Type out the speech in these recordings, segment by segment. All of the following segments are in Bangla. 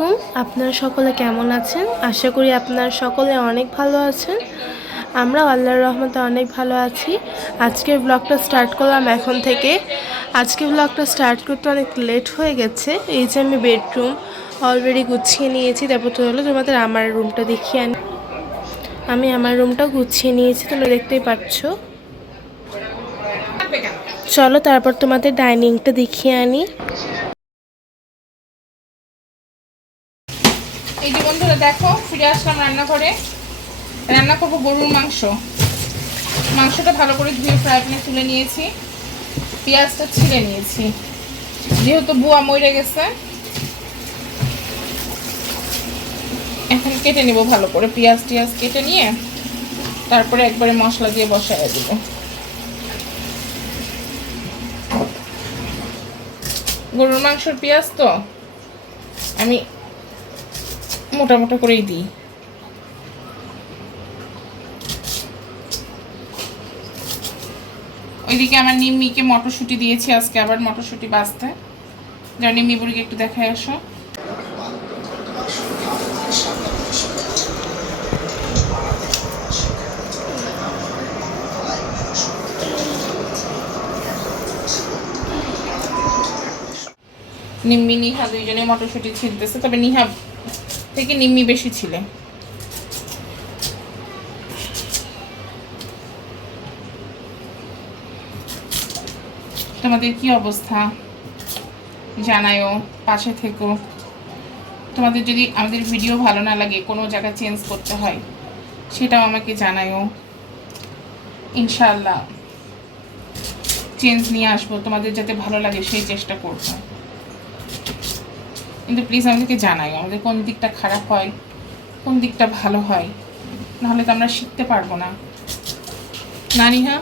আলাইকুম। আপনারা সকলে কেমন আছেন? আশা করি আপনারা সকলে অনেক ভালো আছেন। আমরাও আল্লাহর রহমতে অনেক ভালো আছি। আজকের ব্লগটা স্টার্ট করলাম এখন থেকে। আজকের ব্লগটা স্টার্ট করতে অনেক লেট হয়ে গেছে। এই যে আমি বেডরুম অলরেডি গুছিয়ে নিয়েছি। তারপর তো হলো তোমাদের আমার রুমটা দেখিয়ে আনি। আমি আমার রুমটা গুছিয়ে নিয়েছি, তোমরা দেখতেই পাচ্ছ। চলো তারপর তোমাদের ডাইনিংটা দেখিয়ে আনি। এই যে বন্ধুরা দেখো, ফিরে আসলাম রান্নাঘরে। রান্না করবো গরুর মাংস। মাংসটা ভালো করে ধুয়ে ফ্রাই প্যানে তুলে নিয়েছি, পেঁয়াজটা ছিলে নিয়েছি। যেহেতু বুয়া মরে গেছে, এখন কেটে নেব ভালো করে। পেঁয়াজ টিয়াজ কেটে নিয়ে তারপরে একবারে মশলা দিয়ে বসায় দেবো। গরুর মাংসর পেঁয়াজ তো আমি মোটা মোটা করেই দিই। ওইদিকে আমার নিম্মিকে মটরশুঁটি দিয়েছি, আজকে আবার মটরশুঁটি বাছতে। যা নিম্মি বুড়িকে একটু দেখায় আসো। নিম্মি নিহা দুইজনে মটরশুঁটি ছিলতেছে, তবে নিহা থেকে নিম্মি বেশি ছিলে। তোমাদের কি অবস্থা জানায়ও, পাশে থেকো। তোমাদের যদি আমাদের ভিডিও ভালো না লাগে, কোনো জায়গা চেঞ্জ করতে হয়, সেটাও আমাকে জানায়ও। ইনশাআল্লাহ চেঞ্জ নিয়ে আসবো, তোমাদের যাতে ভালো লাগে সেই চেষ্টা করবো। কিন্তু প্লিজ আমাদেরকে জানাই আমাদের কোন দিকটা খারাপ হয়, কোন দিকটা ভালো হয়, নাহলে তো আমরা শিখতে পারবো না। না নিহা?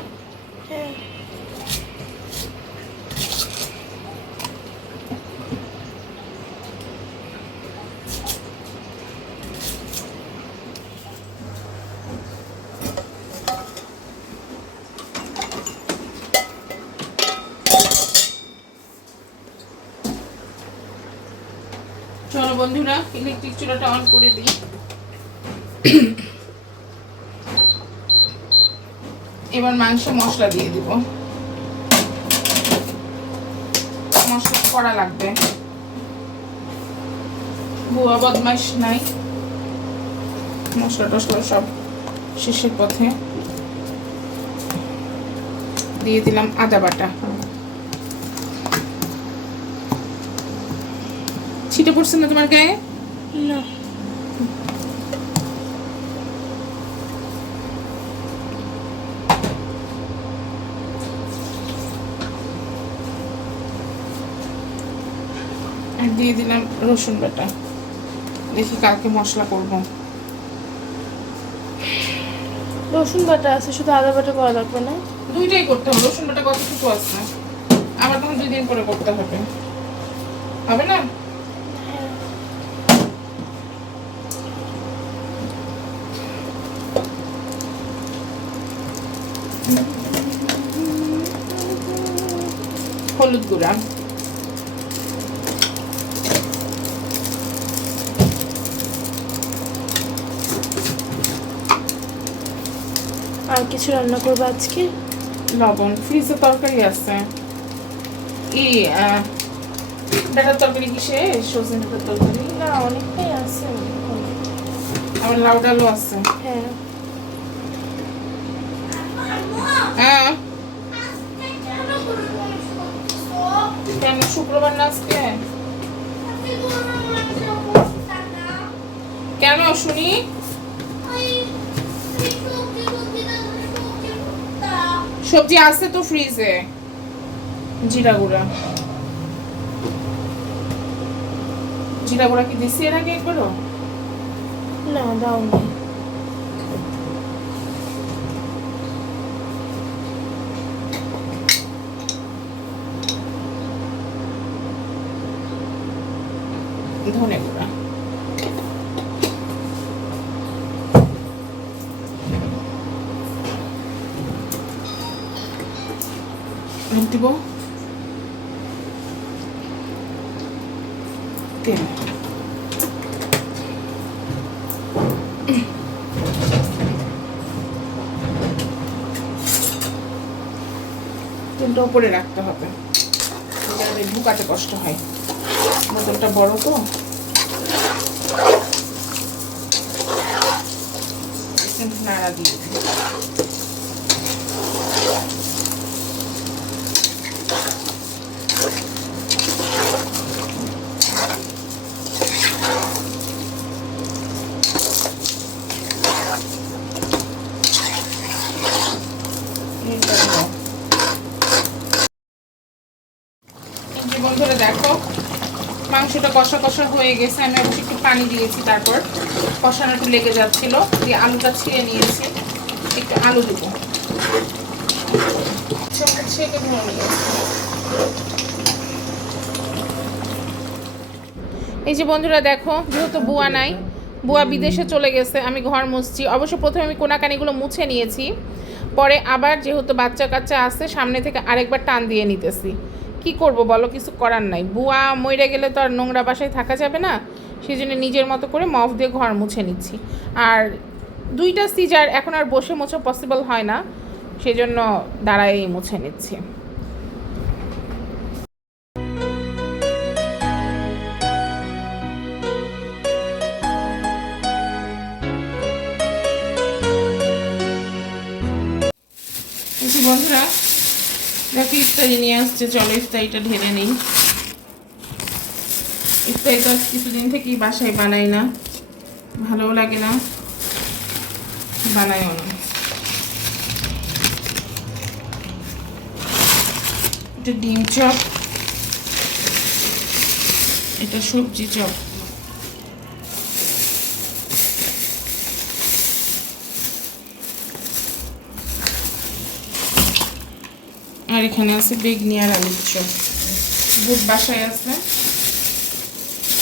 চলো বন্ধুরা, ইলেকট্রিক চুলাটা অন করে দিই। এবার মাংস মশলা দিয়ে দিব। মশলা করা লাগবে, বুয়া বদমাইশ নাই। মশলা টশলা সব শেষের পথে। দিয়ে দিলাম আদা বাটা। ছিটে পড়ছে না তোমার গায়ে? না। আর দিয়ে দিলাম রসুন বাটা। দেখি কালকে মশলা করব। রসুন বাটা আছে, শুধু আদা বাটা করা লাগবে না? দুইটাই করতে হবে। রসুন বাটা কতটুকু আছে? আবার তখন 2 দিন করে করতে হবে, হবে না? হলুদ গুঁড়া, আর কিছু রান্না করবো আজকে? লবণ, ফ্রিজে তরকারি আছে। ডাটার তরকারি কি শেষ? সজনে ডাটার তরকারি না, অনেকটাই আছে। আমার লাউ ডালও আছে। হ্যাঁ। হ্যাঁ, কেন শুক্রবার না আজকে? কেন শুনি? সবজি আছে তো ফ্রিজে। জিরা গুঁড়া, জিরা গুঁড়া কি দিছি এর আগে একবারও? না, দাও না। ধনে গুঁড়া, দিব তেল। বোতলটা উপরে রাখতে হবে, যাতে ঢুকাতে কষ্ট হয়, বোতলটা বড় তো। নাড়া দিয়ে দিই। বন্ধুরা দেখো মাংসটা কষা কষা হয়ে গেছে, আমি অবশ্যই একটু পানি দিয়েছি, তারপর কষানো একটু লেগে যাচ্ছিল, দিয়ে আলুটা ছিঁড়ে নিয়েছি, একটু আলু দেবো, ছেঁকে ধরে নিয়েছি। এই যে বন্ধুরা দেখো, যেহেতু বুয়া নাই, বুয়া বিদেশে চলে গেছে, আমি ঘর মুছছি। অবশ্য প্রথমে আমি কোনাকানিগুলো মুছে নিয়েছি, পরে আবার যেহেতু বাচ্চা কাচ্চা আসছে সামনে থেকে আরেকবার টান দিয়ে নিতেছি। কি করব বলো, কিছু করার নাই, বুয়া মরে গেলে তো আর নোংরা বাসায় থাকা যাবে না, সেই জন্য নিজের মতো করে মফ দিয়ে ঘর মুছে নিচ্ছি। আর 2টা সিজার, এখন আর বসে মোছা পসিবল হয় না, সেই জন্য দাঁড়ায় মুছে নিচ্ছি। বন্ধুরা দেখো ইফতারি নিয়ে আসছে, চলো ইফতারিটা ঢেলে নেই। ইফতারি তো কিছুদিন থেকেই বাসায় বানাই না, ভালোও লাগে না, বানাইও না। এটা ডিম চপ, এটা সবজি চপ। আর এখানে আছে বেগনি আর আলুর চপ। বুট বাসায় আছে,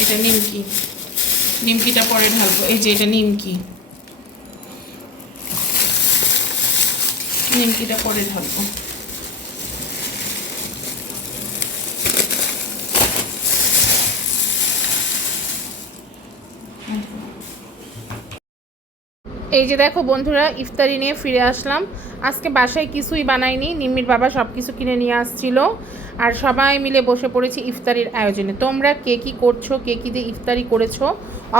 এটা নিমকি, নিমকিটা পরে ঢালবো। এই যে এটা নিমকি, নিমকিটা পরে ঢালবো। এই যে দেখো বন্ধুরা, ইফতারি নিয়ে ফিরে আসলাম। আজকে বাসায় কিছুই বানাইনি, নিম্মির বাবা সব কিছু কিনে নিয়ে আসছিল, আর সবাই মিলে বসে পড়েছি ইফতারির আয়োজনে। তোমরা কে কী করছো, কে কী দিয়ে ইফতারি করেছো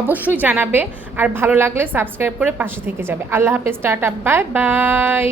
অবশ্যই জানাবে, আর ভালো লাগলে সাবস্ক্রাইব করে পাশে থেকে যাবে। আল্লাহ হাফেজ, টাটা, বাই বাই।